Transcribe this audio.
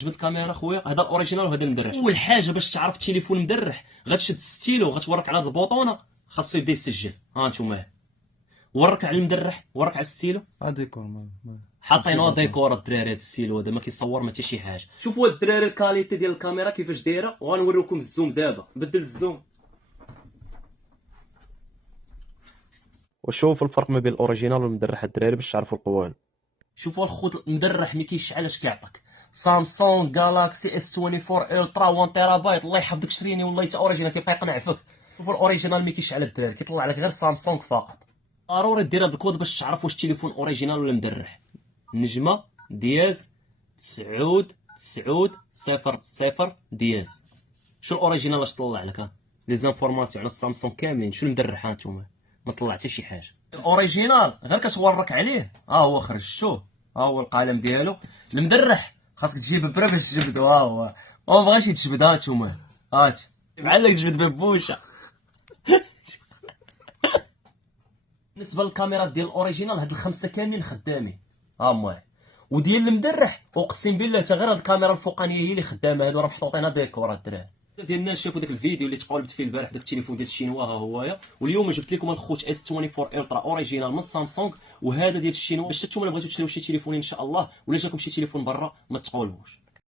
جبد الكاميرا خويا، هذا الاوريجينال وهذا المدرح. اول حاجه باش تعرف التليفون مدرح غتشد الستيلو وغتورك على هاد البوطونه، خاصو يبدا يسجل. ها نتوما ورك على المدرح، ورك على الستيلو. ديكور حاطينو ديكور الدراري. هاد الستيلو هذا ما كيصور ما حتى شي حاجه. شوفوا هاد الدراري الكاليتي ديال الكاميرا كيفاش دايره، وغنوريكم الزوم دابا. بدل الزوم وشوف الفرق ما بين الاوريجينال والمدرح الدراري باش تعرفوا القوان. شوفوا الخوت المدرح ملي كيشعل اش كيعطيك. سامسونج جالاكسي اس 24 الترا 1 تيرابايت. الله يحفظك شريني والله حتى اوريجينال كيبقى يقنع فيك. شوفوا الاوريجينال ملي كيشعل الدراري كيطلع لك غير سامسونج فقط. ضروري دير هاد الكود باش تعرف واش التليفون اوريجينال ولا مدرح. نجمه دياز 9 دياز. شو الاوريجينال اش طلع لك؟ ها لي زانفورماسيون على السامسونج كاملين. شو المدرح ها نتوما ما طلع حتى شي حاجه. الاوريجينال غير كتورك عليه. ها هو خرج. شوف ها هو القلم ديالو. المدرح خاصك تجيب برا باش تجبدو. ها هو ما بغاش يتجبد. ها نتوما هات بحال تجبد ببوشه. بالنسبه للكاميرات ديال الاوريجينال هاد الخمسه كاملين خدامين. ها هما. وديال المدرح اقسم بالله حتى غير هاد الكاميرا الفوقانيه هي اللي خدامه. هادو راه محطوطينها ديكور الدراري. ديال الناس شافوا داك الفيديو اللي تقولبت فيه البارح داك التليفون ديال الشينوا. ها هويا. واليوم جبت لكم الخوت اس 24 الترا اوريجينال من سامسونج، وهذا ديال الشينوا. باش نتوما بغيتو تشريو شي تليفون ان شاء الله ولا جاكم شي تليفون برا ما تقولوش.